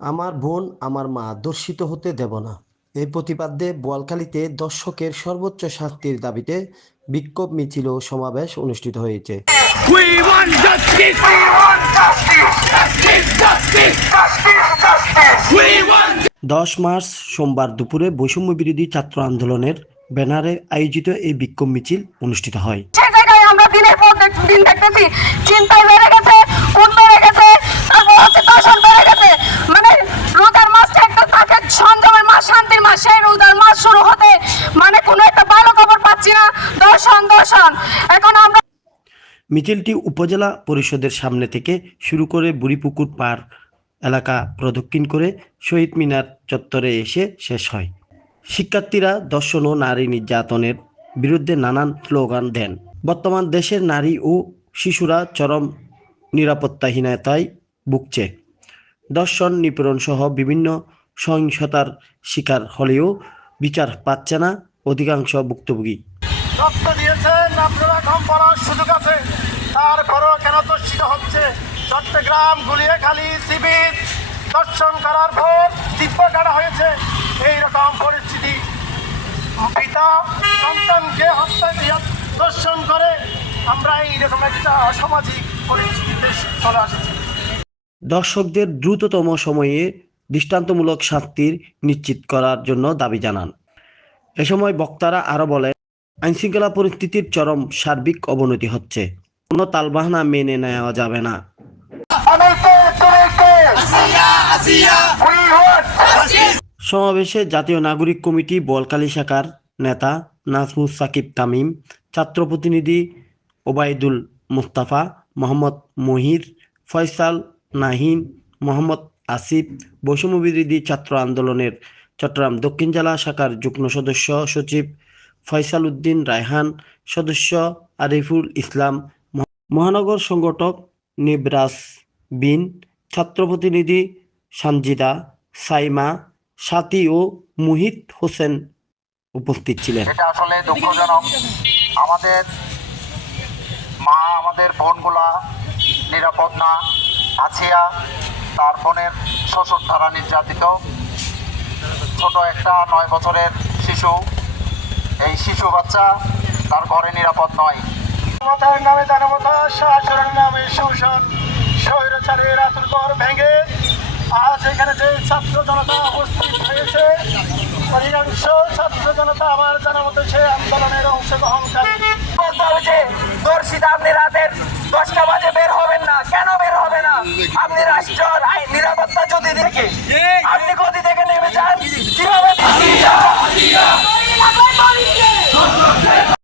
আমার বোন আমার মা দর্শিত হতে দেব না। এই প্রতিবাদে বোয়ালখালীতে দর্শকের সর্বোচ্চ শাস্তির দাবিতে বিক্ষোভ মিছিল ও সমাবেশ অনুষ্ঠিত হয়েছে। দশ মার্চ সোমবার দুপুরে বৈষম্য বিরোধী ছাত্র আন্দোলনের ব্যানারে আয়োজিত এই বিক্ষোভ মিছিল অনুষ্ঠিত হয়। আমরা দিনের পর দিন দেখতেছি চিন্তায় বেড়ে গেছে কোন বেড়ে গেছে তারপর হচ্ছে দর্শন বেড়ে গেছে। মানে রোজার মাসটা একটা থাকে সংযমের মাস শান্তির মাস সেই রোজার মাস শুরু হতে মানে কোনো একটা ভালো খবর পাচ্ছি না। দর্শন দর্শন। এখন আমরা মিছিলটি উপজেলা পরিষদের সামনে থেকে শুরু করে বুড়িপুকুর পার এলাকা প্রদক্ষিণ করে শহীদ মিনার চত্বরে এসে শেষ হয়। শিক্ষার্থীরা দর্শন ও নারী নির্যাতনের বিরুদ্ধে নানান স্লোগান দেন। বর্তমান দেশের নারী ও শিশুরা চরম নিরাপত্তাহীনতায় ভুগছে। দর্শন, নিপীড়ন সহ বিভিন্ন সহিংসতার শিকার হলেও বিচার পাচ্ছে না অধিকাংশ ভুক্তভোগী। রক্ত দিয়েছেন, আপনারা কম পড়ার সুযোগ আছে। তারপরও কেন দর্শিত হচ্ছে? চট্টগ্রাম গুলিয়াখালী সিবির দর্শন করার পর দিব্য কাটা হয়েছে। এইরকম পরিস্থিতি। পিতা সন্তানকে হত্যা দর্শন করে আমরা এইরকম একটা অসামাজিক পরিস্থিতিতে চলে আসছি। দর্শকদের দ্রুততম সময়ে দৃষ্টান্তমূলক শাস্তির নিশ্চিত করার জন্য দাবি জানান। এ সময় বক্তারা আরও বলেন, আইনশৃঙ্খলা পরিস্থিতির চরম সার্বিক অবনতি হচ্ছে। কোনো তালবাহানা মেনে নেওয়া যাবে না। সমাবেশে জাতীয় নাগরিক কমিটি বলকালী শাখার নেতা নাজমুস সাকিব তামিম, ছাত্র প্রতিনিধি ওবায়দুল মুস্তাফা, মোহাম্মদ মহির, ফয়সাল নাহিন, মোহাম্মদ আসিফ বৈষম্যবিরোধী ছাত্র আন্দোলনের চট্টগ্রাম দক্ষিণ জেলা শাখার যুগ্ম সদস্য সচিব ফয়সাল উদ্দিন রায়হান, সদস্য আরিফুল ইসলাম, মহানগর সংগঠক নিবরাস বিন ছাত্র প্রতিনিধি সানজিদা সাইমা সাথী ও মুহিত হোসেন উপস্থিত ছিলেন। এটা আসলে দুঃখজনক। আমাদের মা আমাদের বোনগুলা নিরাপদ না আছিয়া তার বোনের শ্বশুর দ্বারা নির্যাতিত। ছোট একটা নয় বছরের শিশু। এই শিশু বাচ্চা তার ঘরে নিরাপদ নয়। মানবতার নামে দানবতা শাসনের নামে শোষণ। স্বৈরাচারের আতুর ঘর ভেঙে আজ এখানে যে ছাত্র জনতা উপস্থিত হয়েছে, অধিকাংশ ছাত্র জনতা আমার জানা মতো সে আন্দোলনের অংশগ্রহণকারী। বলতে হবে যে দর্শিত আপনি রাতের